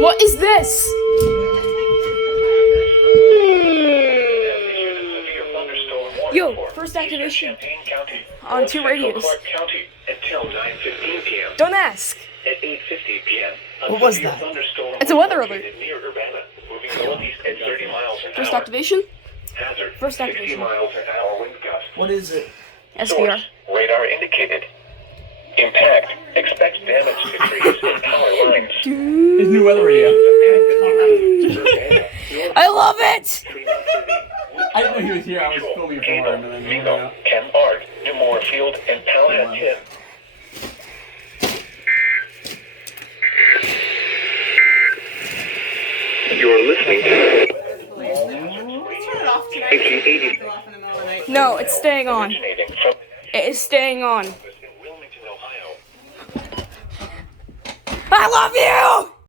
What is this? Yo, first activation on 2 radios. Don't ask. At 8:50 p.m. What was that? It's a weather alert. Near Urbana, moving northeast at 30 miles an First hour. activation? Hazard, First 60 activation. miles an hour wind gust. What is it? SVR. Source, radar indicated. Impact, expect damage to trees and power lines. His new weather radio. I love it! I didn't know he was here. I was filming for him and then he went Mingo, out. Ken Ard, New Moorfield, and Powhatan. You're listening to 1980 No, it's staying on. originating from It is staying on. Wilmington, Ohio. I love you!